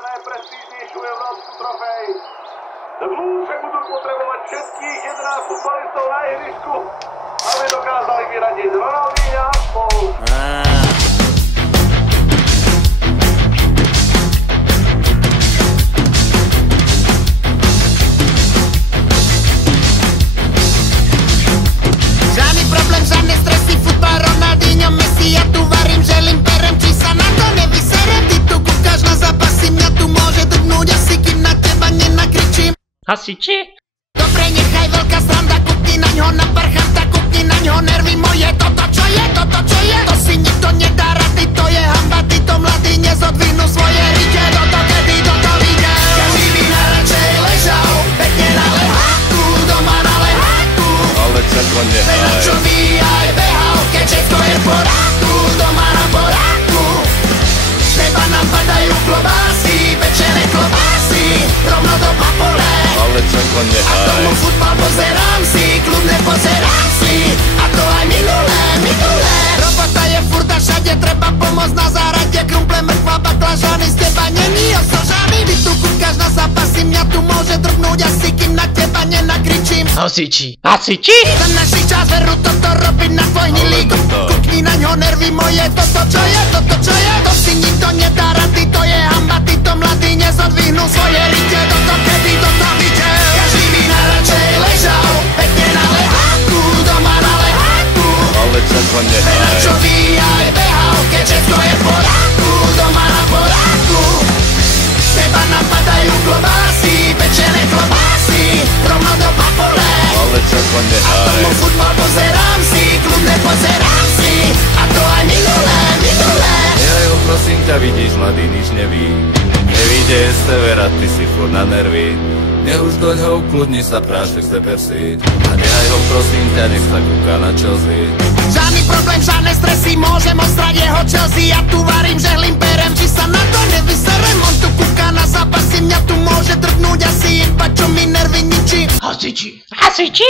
najprestížnejšiu európsku trofej. Dlúče budú potrebovať všetkých 11 futbalistov na ihrisku, aby dokázali vyradiť Ronaldinha a spolu. Žádný problém, žádné stresy, futbal, Ronaldinho, Messi, ja tu varím, želím, perem, či sa na to nevyserem. Ty tu kúkaš na zápasy, mňa tu môže drgnúť asi, kým na teba nenakričím. Asi či? Dobre, nechaj veľká sranda, kúkni naňho na parchanta, kúkni naňho nervy moje, toto čo je, to si nikto nedá rady, to je hamba, títo mladí nezodvihnú svoje rite, toto kedy toto vyjde. Každý by najradšej ležal, pekne na leháku, doma na leháku, ale čako nehaj. na čo aj behal, keď všetko je v poráku, doma na boráku. Z neba nám padajú klobásy, pečené klobásy, rovno do papole. Ale čako A nehaj. tomu futbal pozerám si, kľudne pozerám si, a to aj minulé. Robota je furt a všade, treba pomôcť na zárade, krumple, mrkva, baklažany, z teba není osožaný. Ty tu kúkaš na zápasy, mňa tu môže drgnúť asi, kým na teba nenakričím. Asi či? Asi či? Za našich čas veru toto robiť na tvoj hnilý. Kúkni na ňo nervy moje, toto čo je, to si nikto nedá rady, to je hamba, títo mladí nezodvihnú svoje rite, toto kedy toto vyjde. Každý by najradšej ležal, pekne na leháku, doma na leháku, Ale čako na nehaj. čo aj behal, keď všetko je v poráku, doma na poráku. Z teba napadajú klobásy, pečené klobásy, rovno do papole. Ale čako A nehaj. tomu futbal pozerám si, kľudne pozerám si, a to aj minulé. Ja ho prosím ťa, vidíš, mladý, nič neví. Nevíde severa, ty si furt na nervy. Nech už doňho ukludni sa, prášek z depersy. A nehaj ho prosím ťa, nech sa kúka na Chelsea. Žiadny problém, žiadne stresy, môžem ostrať jeho Chelsea. Ja tu varím, žehlím, perem, či sa na to nevyserem. On tu kúka na zápasy, mňa tu môže drgnúť asi, iba čo mi nervy ničí. Asi či? Asi či?